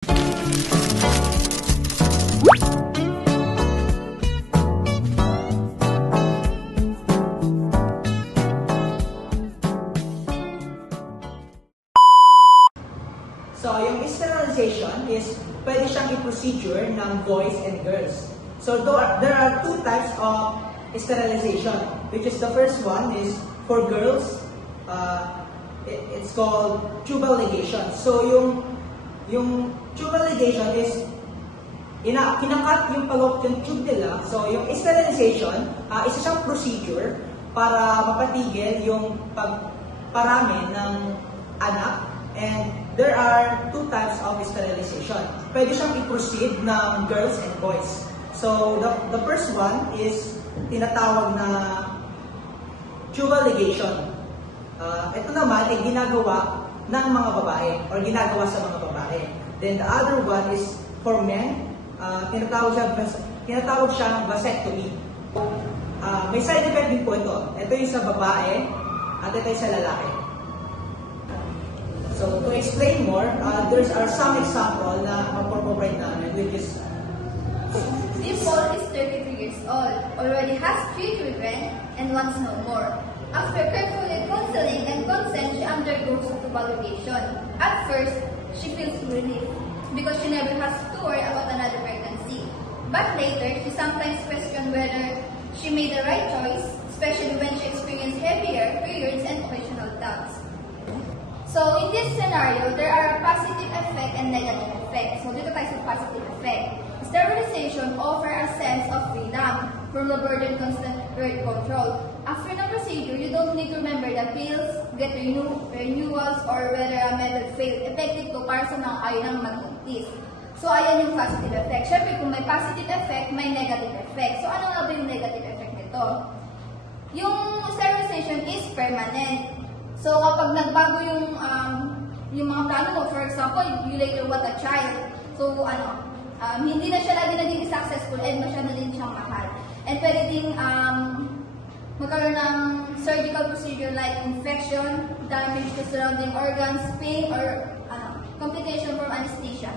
So, yung sterilization is pwede siyang i-procedure ng boys and girls. So, there are two types of sterilization, which is the first one is for girls, it's called tubal ligation. So, yung tubal ligation is kinakat yung fallopian tube nila. So, yung sterilization, isa siyang procedure para mapatigil yung pagparami ng anak. And there are two types of sterilization. Pwede siyang i-proceed ng girls and boys. So, the first one is tinatawag na tubal ligation. Ito naman ay ginagawa ng mga babae or ginagawa sa mga babae. Then the other one is for men. Tinatawag siyang vasectomy. May side effect din po ito. Ito yung sa babae at ito yung sa lalaki. So, to explain more, there are some example na maproprovide namin, which is Paul is 33 years old, already has 3 children, and wants no more. After carefully counseling and consent, she undergoes tubal ligation. At first, she feels relief because she never has to worry about another pregnancy. But later, she sometimes questions whether she made the right choice, especially when she experienced heavier periods and occasional doubts. So, in this scenario, there are a positive effect and negative effect. So, dito tayo sa positive effect. Sterilization offers a sense of freedom from the burden constant birth control. After the procedure, you don't need to remember the pills, get renewals, or whether a method failed. Effective to para sa mga ayaw ng magbuntis. So, ayan yung positive effect. Siyempre, kung may positive effect, may negative effect. So, ano nga ba yung negative effect nito? Yung sterilization is permanent. So, kapag nagbago yung mga plano mo, for example, you later want a child. So, hindi na siya lagi naging successful and masyado din siyang mahal. And pwede din magkaroon ng surgical procedure like infection, damage to surrounding organs, pain, or complication from anesthesia.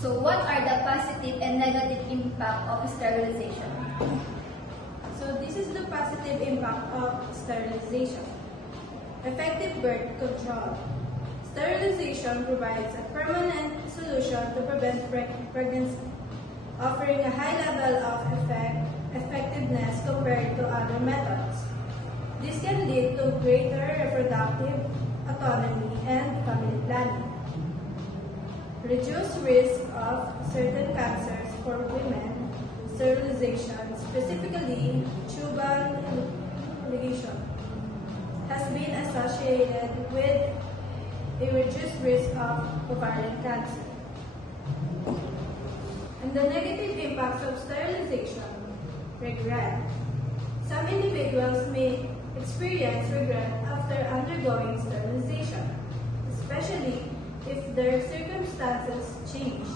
So, what are the positive and negative impact of sterilization? So, this is the positive impact of sterilization. Effective birth control. Sterilization provides a permanent solution to prevent pregnancy, offering a high level of effectiveness compared to other methods. This can lead to greater reproductive autonomy and family planning. Reduce risk of certain cancers for women. Sterilization, specifically tubal ligation, has been associated with a reduced risk of ovarian cancer. And the negative impacts of sterilization: regret. Some individuals may experience regret after undergoing sterilization, especially if their circumstances change.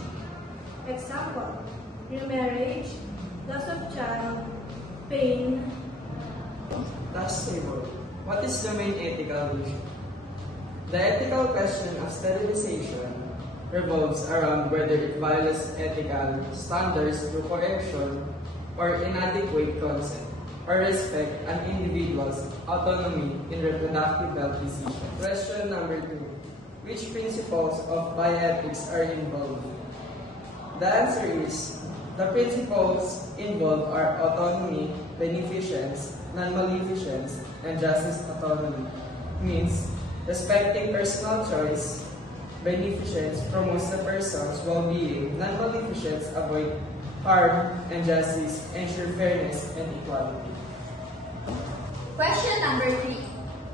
Example: remarriage, loss of child, pain. Last table. What is the main ethical issue? The ethical question of sterilization revolves around whether it violates ethical standards through coercion or inadequate consent, or respect an individual's autonomy in reproductive health decisions. Question number 2. Which principles of bioethics are involved? The answer is, the principles involved are autonomy, beneficence, non-maleficence, and justice autonomy. Means, respecting personal choice, beneficence promotes the person's well-being, non-maleficence avoid harm, and justice ensure fairness and equality. Question number 3.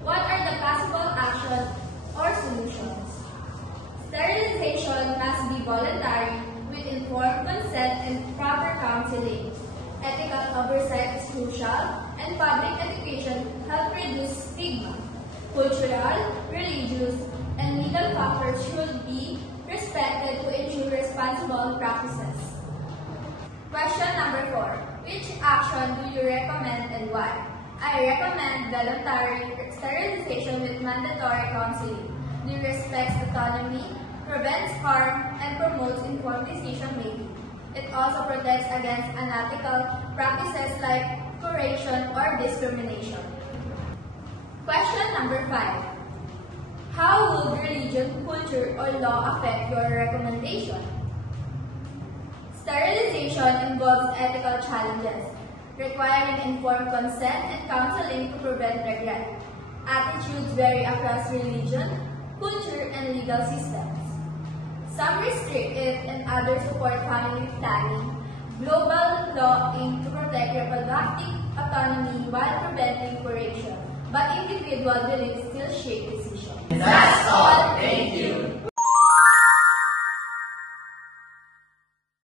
What are the possible actions or solutions? Sterilization must be voluntary with informed consent and proper counseling. Ethical oversight is crucial, and public education help reduce stigma. Cultural, religious, and legal factors should be respected to ensure responsible practices. Question number 4. Which action do you recommend and why? I recommend voluntary sterilization with mandatory counseling. Do respect autonomy, prevents harm, and promotes informed decision-making. It also protects against unethical practices like coercion or discrimination. Question number 5. How would religion, culture, or law affect your recommendation? Sterilization involves ethical challenges, requiring informed consent and counseling to prevent regret. Attitudes vary across religion, culture, and legal systems. Some restrict it and others support family planning. Global law aims to protect reproductive autonomy while preventing coercion, but individual beliefs still shape decisions. That's all. Thank you.